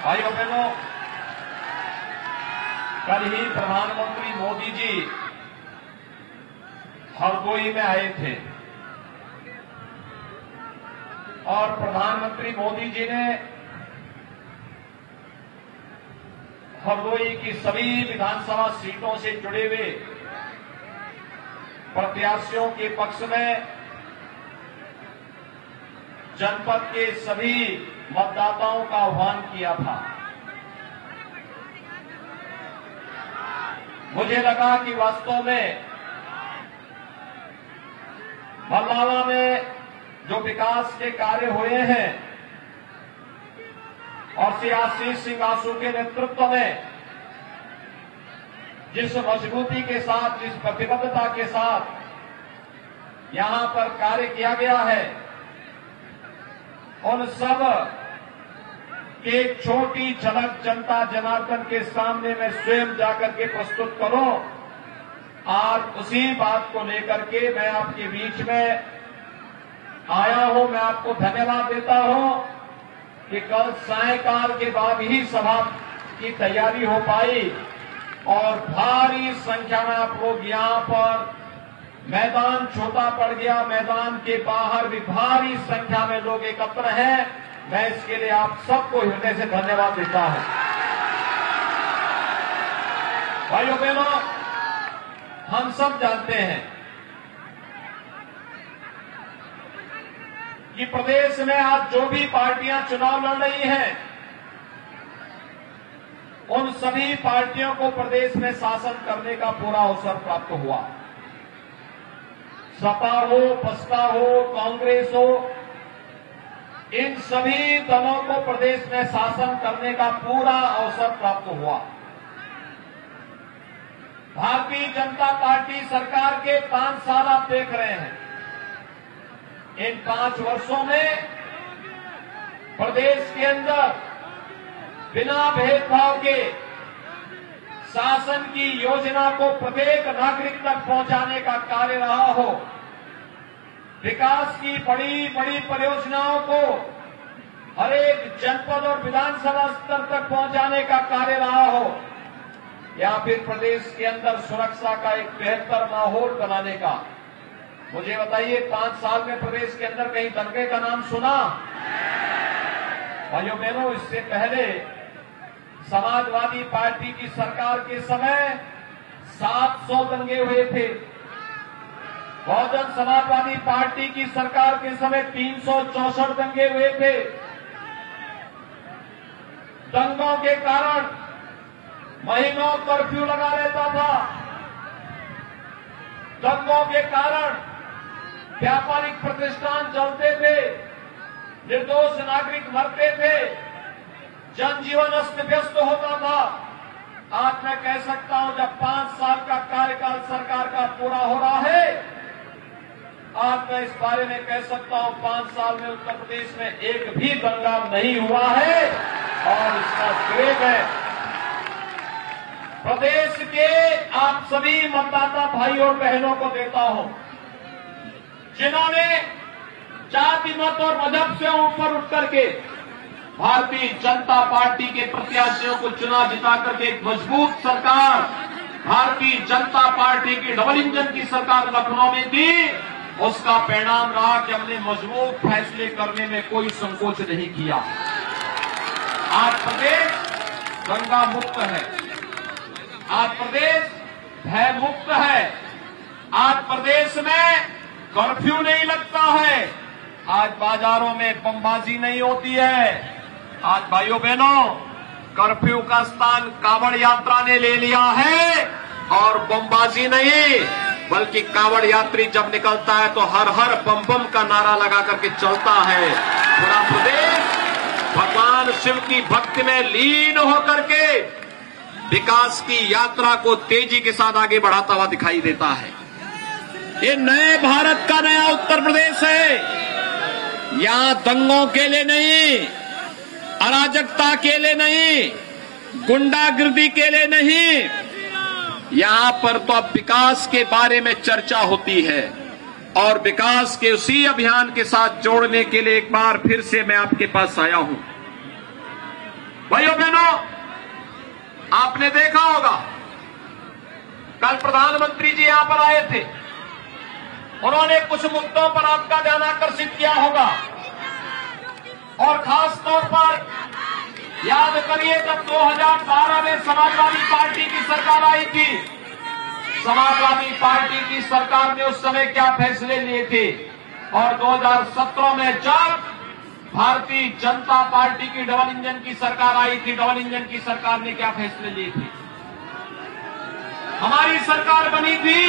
भाइयों बहनों, कल ही प्रधानमंत्री मोदी जी हरदोई में आए थे और प्रधानमंत्री मोदी जी ने हरदोई की सभी विधानसभा सीटों से जुड़े हुए प्रत्याशियों के पक्ष में जनपद के सभी मतदाताओं का आह्वान किया था। मुझे लगा कि वास्तव में भल्लावा में जो विकास के कार्य हुए हैं और श्री आशीष सिंह आसू के नेतृत्व में जिस मजबूती के साथ, जिस प्रतिबद्धता के साथ यहां पर कार्य किया गया है, उन सब की एक छोटी झलक जनता जनार्दन के सामने मैं स्वयं जाकर के प्रस्तुत करूं। आज उसी बात को लेकर के मैं आपके बीच में आया हूं। मैं आपको धन्यवाद देता हूं कि कल सायंकाल के बाद ही सभा की तैयारी हो पाई और भारी संख्या में आप लोग यहां पर, मैदान छोटा पड़ गया, मैदान के बाहर भी भारी संख्या में लोग एकत्र हैं। मैं इसके लिए आप सबको हृदय से धन्यवाद देता हूं। भाइयों बहनों, हम सब जानते हैं कि प्रदेश में आज जो भी पार्टियां चुनाव लड़ रही हैं, उन सभी पार्टियों को प्रदेश में शासन करने का पूरा अवसर प्राप्त हुआ। सपा हो, बसपा हो, कांग्रेस हो, इन सभी दलों को प्रदेश में शासन करने का पूरा अवसर प्राप्त हुआ। भारतीय जनता पार्टी सरकार के 5 साल आप देख रहे हैं। इन 5 वर्षों में प्रदेश के अंदर बिना भेदभाव के शासन की योजना को प्रत्येक नागरिक तक पहुंचाने का कार्य रहा हो, विकास की बड़ी बड़ी परियोजनाओं को हर एक जनपद और विधानसभा स्तर तक पहुंचाने का कार्य रहा हो, या फिर प्रदेश के अंदर सुरक्षा का एक बेहतर माहौल बनाने का। मुझे बताइए, 5 साल में प्रदेश के अंदर कहीं दंगे का नाम सुना? भाइयों बहनों, इससे पहले समाजवादी पार्टी की सरकार के समय 700 दंगे हुए थे। बहुजन समाजवादी पार्टी की सरकार के समय 364 दंगे हुए थे। दंगों के कारण महीनों कर्फ्यू लगा रहता था। दंगों के कारण व्यापारिक प्रतिष्ठान चलते थे, निर्दोष नागरिक मरते थे, जनजीवन अस्त व्यस्त होता था। आज मैं कह सकता हूं, जब 5 साल का कार्यकाल सरकार का पूरा हो रहा है, आज मैं इस बारे में कह सकता हूं 5 साल में उत्तर प्रदेश में एक भी दंगा नहीं हुआ है। और इसका श्रेय है प्रदेश के आप सभी मतदाता भाई और बहनों को देता हूं, जिन्होंने जाति मत और मजहब से ऊपर उठ करके भारतीय जनता पार्टी के प्रत्याशियों को चुनाव जिता करके एक मजबूत सरकार, भारतीय जनता पार्टी की डबल इंजन की सरकार लखनऊ में दी। उसका परिणाम रहा कि हमने मजबूत फैसले करने में कोई संकोच नहीं किया। आज प्रदेश दंगा मुक्त है, आज प्रदेश भय मुक्त है, आज प्रदेश में कर्फ्यू नहीं लगता है, आज बाजारों में बमबाजी नहीं होती है। आज भाइयों बहनों, कर्फ्यू का स्थान कांवड़ यात्रा ने ले लिया है और बमबाजी नहीं, बल्कि कांवड़ यात्री जब निकलता है तो हर हर बम बम का नारा लगा करके चलता है। पूरा प्रदेश भगवान शिव की भक्ति में लीन होकर के विकास की यात्रा को तेजी के साथ आगे बढ़ाता हुआ दिखाई देता है। ये नए भारत का नया उत्तर प्रदेश है। यहां दंगों के लिए नहीं, अराजकता के लिए नहीं, गुंडागिर्दी के लिए नहीं, यहां पर तो अब विकास के बारे में चर्चा होती है। और विकास के उसी अभियान के साथ जोड़ने के लिए एक बार फिर से मैं आपके पास आया हूं। भाइयों आपने देखा होगा कल प्रधानमंत्री जी यहां पर आए थे, उन्होंने कुछ मुद्दों पर आपका ध्यान आकर्षित किया होगा और खास तौर पर याद करिए जब 2012 में समाजवादी पार्टी की सरकार आई थी, समाजवादी पार्टी की सरकार ने उस समय क्या फैसले लिए थे और 2017 में जब भारतीय जनता पार्टी की डबल इंजन की सरकार आई थी, डबल इंजन की सरकार ने क्या फैसले लिए थे। हमारी सरकार बनी थी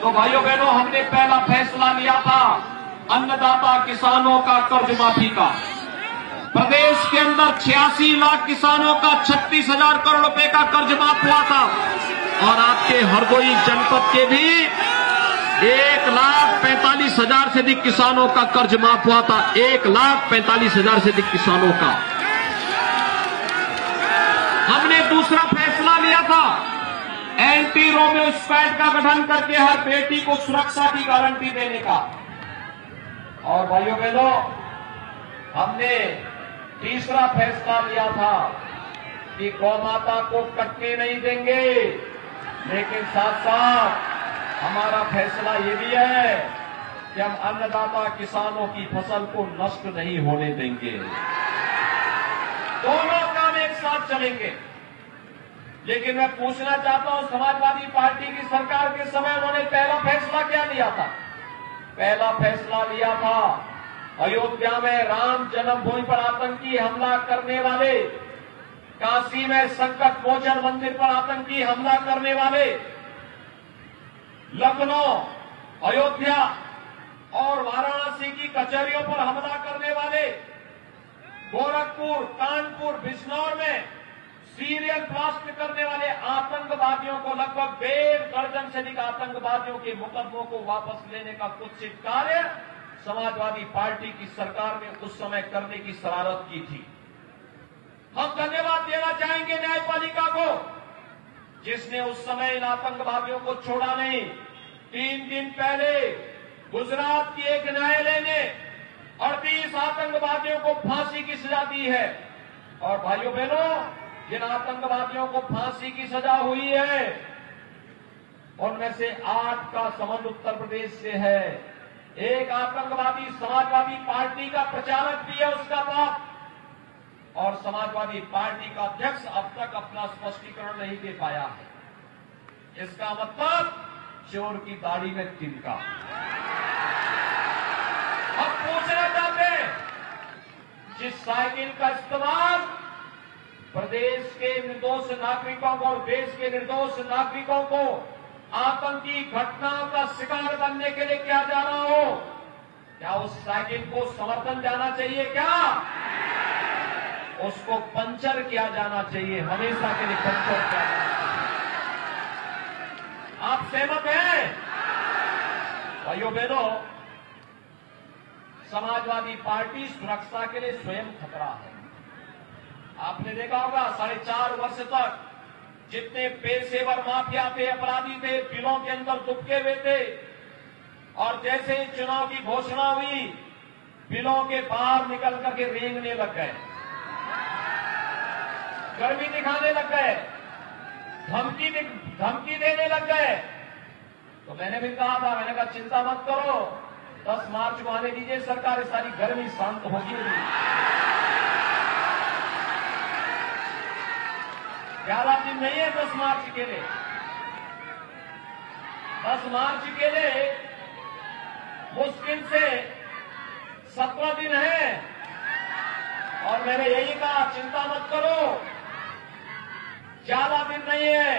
तो भाइयों बहनों हमने पहला फैसला लिया था अन्नदाता किसानों का कर्ज माफी का। प्रदेश के अंदर 86 लाख किसानों का 36,000 करोड़ रुपए का कर्ज माफ हुआ था और आपके हरदोई जनपद के भी 1,45,000 से अधिक किसानों का कर्ज माफ हुआ था। 1,45,000 से अधिक किसानों का। हमने दूसरा फैसला लिया था एंटी रोमियो स्क्वाड का गठन करके हर बेटी को सुरक्षा की गारंटी देने का। और भाइयों बहनों हमने तीसरा फैसला लिया था कि गौ माता को कटने नहीं देंगे, लेकिन साथ साथ हमारा फैसला ये भी है कि हम अन्नदाता किसानों की फसल को नष्ट नहीं होने देंगे। दोनों काम एक साथ चलेंगे। लेकिन मैं पूछना चाहता हूं समाजवादी पार्टी की सरकार के समय उन्होंने पहला फैसला क्या लिया था? पहला फैसला लिया था अयोध्या में राम जन्मभूमि पर आतंकी हमला करने वाले, काशी में संकट मोचन मंदिर पर आतंकी हमला करने वाले, लखनऊ, अयोध्या और वाराणसी की कचहरियों पर हमला करने वाले, गोरखपुर, कानपुर, बिजनौर में सीरियल ब्लास्ट करने वाले आतंकवादियों को, लगभग 1.5 दर्जन से अधिक आतंकवादियों के मुकदमों को वापस लेने का कुछ कार्य समाजवादी पार्टी की सरकार ने उस समय करने की शरारत की थी। हम धन्यवाद देना चाहेंगे न्यायपालिका को जिसने उस समय इन आतंकवादियों को छोड़ा नहीं। 3 दिन पहले गुजरात की एक न्यायालय ने 38 आतंकवादियों को फांसी की सजा दी है। और भाइयों बहनों जिन आतंकवादियों को फांसी की सजा हुई है उनमें से 8 का संबंध उत्तर प्रदेश से है। एक आतंकवादी समाजवादी पार्टी का प्रचारक भी है, उसका बाप, और समाजवादी पार्टी का अध्यक्ष अब तक अपना स्पष्टीकरण नहीं दे पाया है। इसका मतलब चोर की दाढ़ी में तिनका। हम पूछना चाहते हैं जिस साइकिल का इस्तेमाल प्रदेश के निर्दोष नागरिकों को और देश के निर्दोष नागरिकों को आतंकी घटनाओं का शिकार बनने के लिए किया जा रहा हो, क्या उस साइकिल को समर्थन जाना चाहिए? क्या उसको पंचर किया जाना चाहिए? हमेशा के लिए पंचर किया जाना चाहिए। आप सहमत हैं? भाइयों बहनों समाजवादी पार्टी सुरक्षा के लिए स्वयं खतरा है। आपने देखा होगा 4.5 वर्ष तक जितने पेशेवर माफिया थे, अपराधी थे, बिलों के अंदर दुबके हुए थे और जैसे ही चुनाव की घोषणा हुई बिलों के बाहर निकल करके रेंगने लग गए, गर्मी दिखाने लग गए, धमकी देने लग गए। तो मैंने भी कहा था, मैंने कहा चिंता मत करो, 10 मार्च को आने दीजिए सरकार, सारी गर्मी शांत होगी। 11 दिन नहीं है 10 मार्च के लिए। 10 मार्च के लिए मुश्किल से 17 दिन है और मैंने यही कहा चिंता मत करो, ज्यादा दिन नहीं है।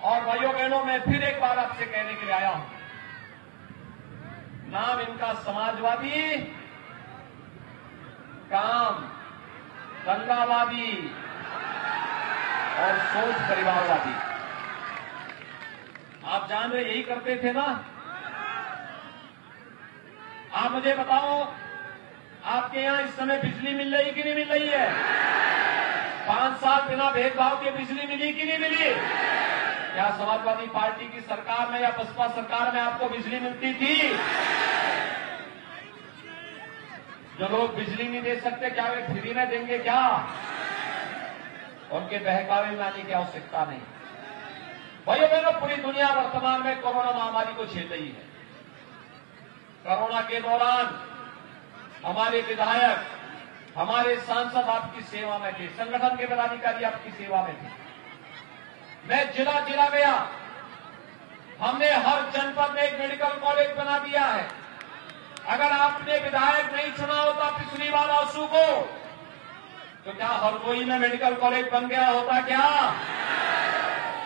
और भाइयों बहनों मैं फिर एक बार आपसे कहने के लिए आया हूं, नाम इनका समाजवादी, काम दंगावादी और सोच परिवारवादी। आप जान रहे यही करते थे ना? आप मुझे बताओ आपके यहां इस समय बिजली मिल रही कि नहीं मिल रही है? 5 साल बिना भेदभाव के बिजली मिली कि नहीं मिली? क्या समाजवादी पार्टी की सरकार में या बसपा सरकार में आपको बिजली मिलती थी? जो लोग बिजली नहीं दे सकते क्या वे फ्री में देंगे क्या? उनके बहकावे में आने की आवश्यकता नहीं। भाइयों बहनों, पूरी दुनिया वर्तमान में कोरोना महामारी को झेल रही है। कोरोना के दौरान हमारे विधायक, हमारे सांसद आपकी सेवा में थे, संगठन के पदाधिकारी आपकी सेवा में थे। मैं जिला जिला गया, हमने हर जनपद में एक मेडिकल कॉलेज बना दिया है। अगर आपने विधायक नहीं चुना होता पिछली बार आंसू को, तो क्या हरदोई में मेडिकल कॉलेज बन गया होता क्या?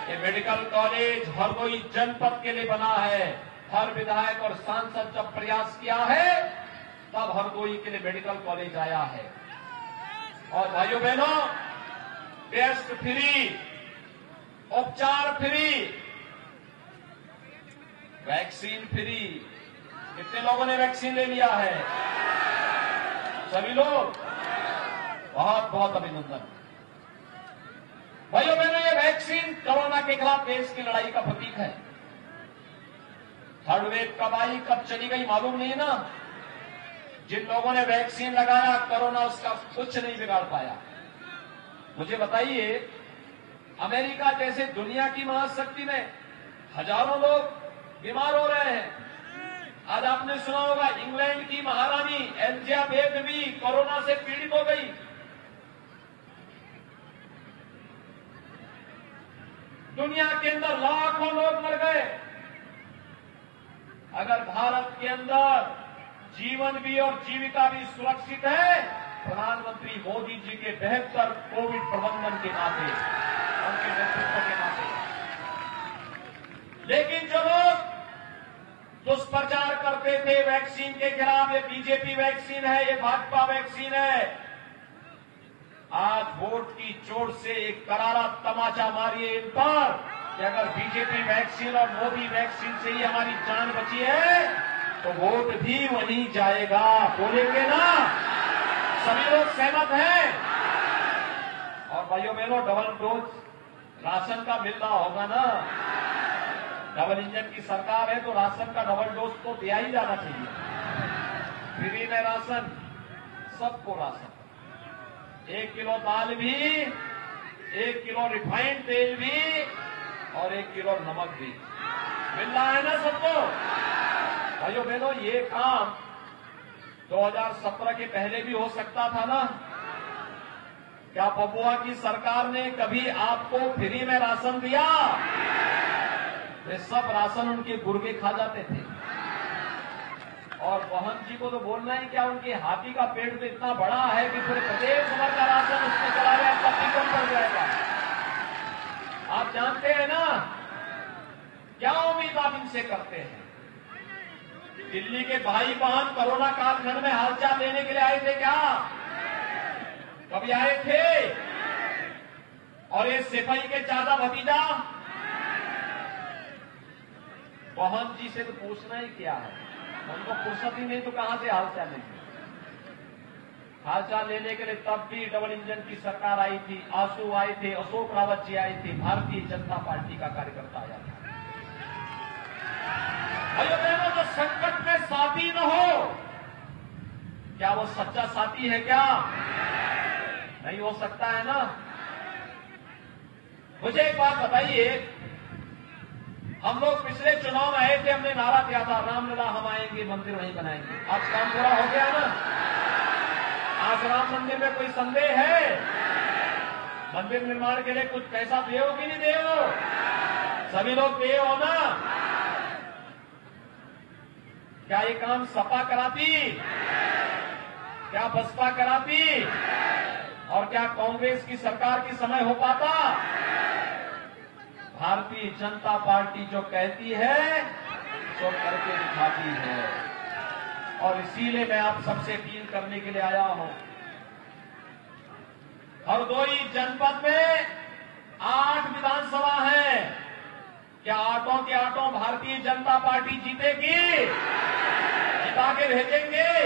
ये मेडिकल कॉलेज हरदोई जनपद के लिए बना है। हर विधायक और सांसद जब प्रयास किया है, तब हरदोई के लिए मेडिकल कॉलेज आया है। और भाइयों बहनों, टेस्ट फ्री, उपचार फ्री, वैक्सीन फ्री। कितने लोगों ने वैक्सीन ले लिया है? सभी लोग, बहुत बहुत अभिनंदन। भाइयों बहनों, ये वैक्सीन कोरोना के खिलाफ देश की लड़ाई का प्रतीक है। थर्ड वेव कब आई, कब चली गई मालूम नहीं ना। जिन लोगों ने वैक्सीन लगाया, कोरोना उसका कुछ नहीं बिगाड़ पाया। मुझे बताइए, अमेरिका जैसे दुनिया की महाशक्ति में हजारों लोग बीमार हो रहे हैं। आज आपने सुना होगा, इंग्लैंड की महारानी एलिजाबेथ भी कोरोना से पीड़ित हो गई। दुनिया के अंदर लाखों लोग मर गए। अगर भारत के अंदर जीवन भी और जीविका भी सुरक्षित है, प्रधानमंत्री मोदी जी के बेहतर कोविड प्रबंधन के नाते, उनके नेतृत्व के नाते। लेकिन जो लोग दुष्प्रचार करते थे वैक्सीन के खिलाफ, ये बीजेपी वैक्सीन है, ये भाजपा वैक्सीन है, आज वोट की चोट से एक करारा तमाचा मारिए इन पर कि अगर बीजेपी वैक्सीन और मोदी वैक्सीन से ही हमारी जान बची है, तो वोट भी वहीं जाएगा। बोलेंगे ना? सभी लोग सहमत हैं? और भाइयों बहनों, डबल डोज राशन का मिल रहा होगा ना। डबल इंजन की सरकार है, तो राशन का डबल डोज तो दिया ही जाना चाहिए। फ्री में राशन, सबको राशन। 1 किलो दाल भी, 1 किलो रिफाइंड तेल भी और 1 किलो नमक भी मिल रहा है ना सबको। भाइयों बहनों, ये काम 2017 के पहले भी हो सकता था ना। क्या पपुआ की सरकार ने कभी आपको फ्री में राशन दिया? वे सब राशन उनके गुर्गे खा जाते थे। और बहन जी को तो बोलना ही क्या, उनके हाथी का पेट तो इतना बड़ा है कि पूरे प्रदेश भर का राशन उसमें चला गया, तब भी कम पड़ जाएगा। आप जानते हैं ना, क्या उम्मीद आप इनसे करते हैं? दिल्ली के भाई बहन कोरोना कालखंड में हालचाल लेने के लिए आए थे क्या? कभी आए थे? और ये सिपाही के चाचा भतीजा बहन जी से तो पूछना ही क्या है। उनको फुर्सत ही नहीं, तो कहां से हालचाल लेंगे? हालचाल लेने के लिए तब भी डबल इंजन की सरकार आई थी, आंसू आए थे, अशोक रावत जी आए थे, भारतीय जनता पार्टी का कार्यकर्ता आया था। भाइयों बहनों, जो संकट में साथी न हो, क्या वो सच्चा साथी है क्या? नहीं हो सकता है ना। मुझे एक बात बताइए, हम लोग पिछले चुनाव में आए थे, हमने नारा दिया था, रामलला हम आएंगे, मंदिर वहीं बनाएंगे। आज काम पूरा हो गया ना। आज राम मंदिर में कोई संदेह है? मंदिर निर्माण के लिए कुछ पैसा दे हो कि नहीं दे हो? सभी लोग दे हो ना। क्या ये काम सपा कराती? क्या बसपा कराती? और क्या कांग्रेस की सरकार के समय हो पाता? भारतीय जनता पार्टी जो कहती है, तो करके दिखाती है। और इसीलिए मैं आप सबसे अपील करने के लिए आया हूं। हरदोई जनपद में 8 विधानसभा है। क्या 8 के 8 भारतीय जनता पार्टी जीतेगी? जिता के भेजेंगे।